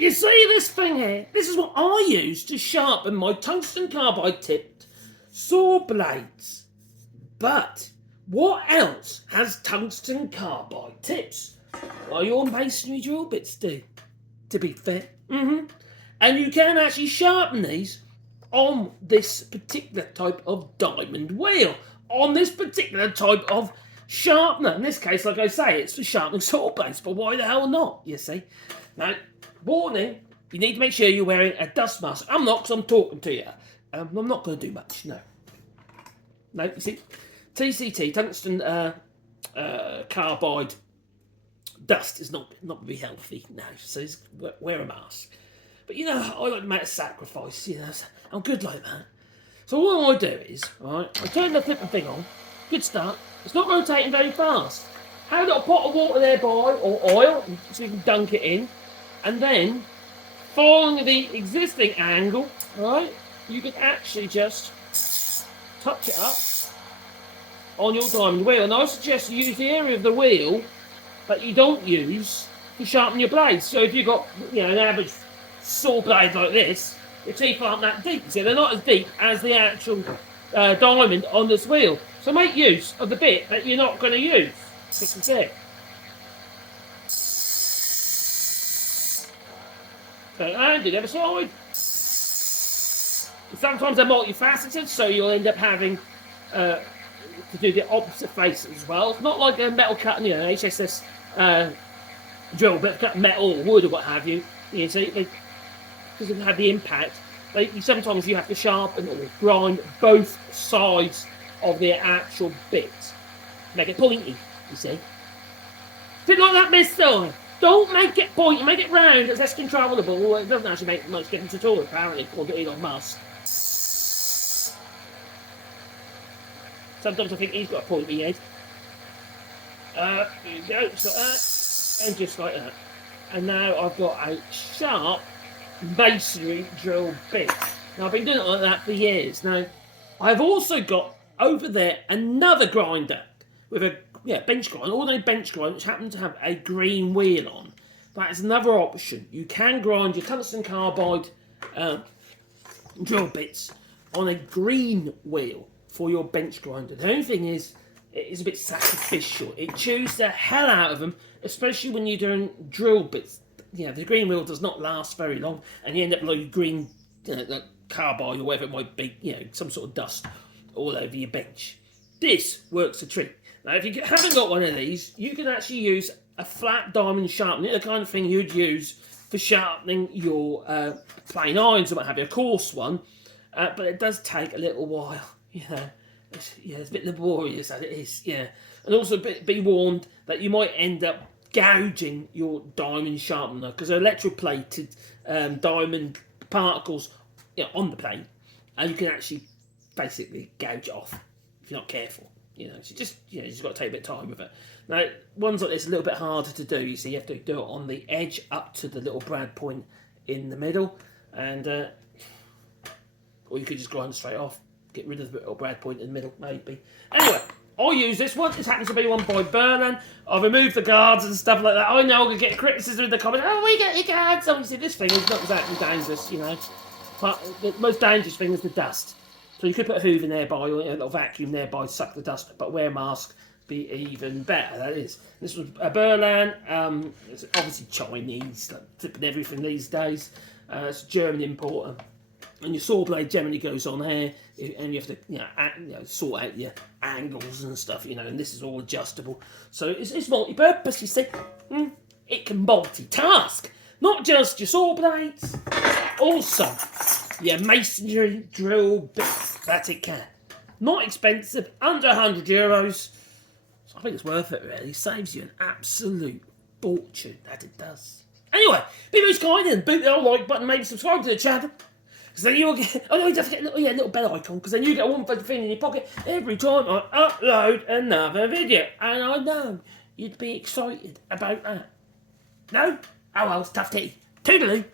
You see this thing here? This is what I use to sharpen my tungsten carbide tipped saw blades. But what else has tungsten carbide tips? Well, your masonry drill bits do, to be fair. And you can actually sharpen these on this particular type of diamond wheel, on this particular type of sharpener. In this case, like I say, it's for sharpening saw blades, but why the hell not, you see? Now, warning, you need to make sure you're wearing a dust mask. I'm not, because I'm talking to you. I'm not going to do much, no. No, you see, TCT, tungsten carbide dust is not going to be healthy now, so wear a mask. But you know, I like to make a sacrifice, you know, I'm good like that. So what I do is, right, I turn the flipping thing on, good start, it's not rotating very fast. Have a little pot of water nearby, or oil, so you can dunk it in, and then, following the existing angle, right, you can actually just touch it up on your diamond wheel. And I suggest you use the area of the wheel that you don't use to sharpen your blades. So if you've got, you know, an average saw blade like this, your teeth aren't that deep. See, they're not as deep as the actual diamond on this wheel. So make use of the bit that you're not going to use. This is it. Turn it around, do the other side. Sometimes they're multifaceted, so you'll end up having to do the opposite face as well. It's not like a metal cutting, you know, HSS drill, but cut metal or wood or what have you. You see, because they have the impact. Sometimes you have to sharpen or grind both sides of the actual bit. Make it pointy, you see. Bit like that, mister. Don't make it pointy, make it round. It's less controllable. It doesn't actually make much difference at all, apparently, according to Elon Musk. Sometimes I think he's got a pointy head. Here you go, just like that, and just like that. And now I've got a sharp masonry drill bit. Now I've been doing it like that for years. Now I've also got over there another grinder with a bench grinder, ordinary bench grinder, which happens to have a green wheel on. That is another option. You can grind your tungsten carbide drill bits on a green wheel for your bench grinder. The only thing is, it is a bit sacrificial. It chews the hell out of them, especially when you're doing drill bits. You know, the green wheel does not last very long, and you end up like green, you know, like carbide or whatever it might be, you know, some sort of dust all over your bench. This works a treat. Now, if you haven't got one of these, you can actually use a flat diamond sharpener, the kind of thing you'd use for sharpening your plain irons or what have you, a coarse one, but it does take a little while, you know. It's a bit laborious as it is, yeah. And also be warned that you might end up gouging your diamond sharpener, because they're electroplated diamond particles, you know, on the plate, and you can actually basically gouge it off if you're not careful. You know, so you just got to take a bit of time with it. Now, ones like this are a little bit harder to do. You see, you have to do it on the edge up to the little brad point in the middle, and or you could just grind it straight off. Get rid of the little brad point in the middle, maybe. Anyway, I use this one. This happens to be one by Berlin. I've removed the guards and stuff like that. I know I'm going to get criticism in the comments. Oh, we get your guards. So you see, this thing is not exactly dangerous, you know. But the most dangerous thing is the dust. So you could put a hoover nearby or a little vacuum nearby to suck the dust, but wear a mask, be even better, that is. This was a Berlin. It's obviously Chinese, like flipping everything these days. It's a German importer. And your saw blade generally goes on here, and you have to, sort out your angles and stuff, you know, and this is all adjustable. So it's multi-purpose, you see. It can multitask. Not just your saw blades, also your masonry drill bits, that it can. Not expensive, under €100. So I think it's worth it, really. It saves you an absolute fortune, that it does. Anyway, be most kind and boot the old like button, maybe subscribe to the channel. Because then you'll get, you have to get a little bell icon, because then you get a one thing in your pocket every time I upload another video. And I know you'd be excited about that. No? Oh well, it's tough tea. Toodaloo.